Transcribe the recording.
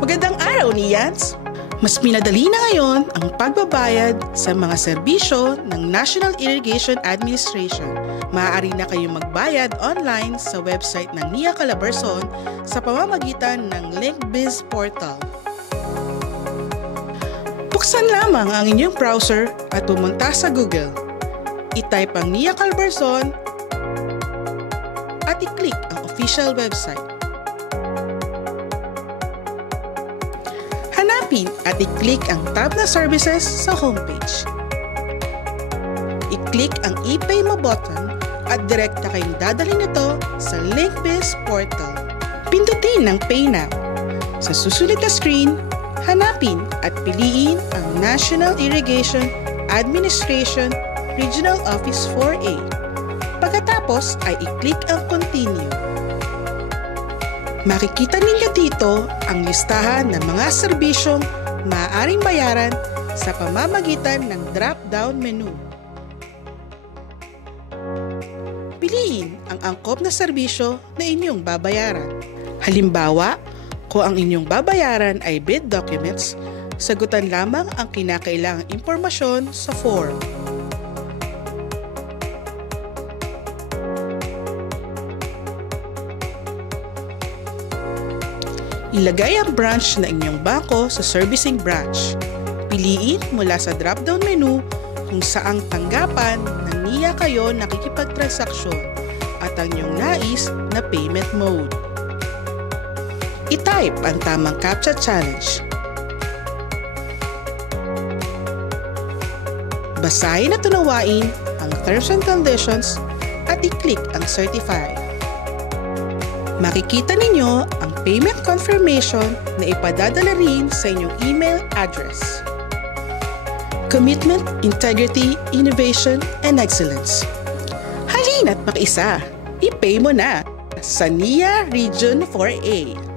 Magandang araw, Nians! Mas pinadali na ngayon ang pagbabayad sa mga serbisyo ng National Irrigation Administration. Maaari na kayong magbayad online sa website ng NIA Calabarzon sa pamamagitan ng LinkBiz portal. Buksan lamang ang inyong browser at pumunta sa Google. I-type ang NIA Calabarzon at i-click ang official website. Hanapin at i-click ang tab na services sa homepage. I-click ang ePay mo button at direkta kayong dadalhin ito sa LinkBiz portal. Pindutin ang Pay Now. Sa susunod na screen, hanapin at piliin ang National Irrigation Administration Regional Office 4A. Pagkatapos ay i-click ang Continue. Makikita ninyo dito ang listahan ng mga serbisyong maaaring bayaran sa pamamagitan ng drop-down menu. Piliin ang angkop na serbisyo na inyong babayaran. Halimbawa, kung ang inyong babayaran ay bid documents, sagutan lamang ang kinakailangang impormasyon sa form. Ilagay ang branch na inyong bangko sa servicing branch. Piliin mula sa drop-down menu kung saang tanggapan ng NIA kayo nakikipagtransaksyon at ang inyong nais na payment mode. I-type ang tamang CAPTCHA challenge. Basahin at unawain ang terms and conditions at i-click ang Certify. Makikita ninyo ang payment confirmation na ipadadala rin sa inyong email address. Commitment, Integrity, Innovation, and Excellence. Halina't makiisa, i-pay mo na sa NIA Region 4A.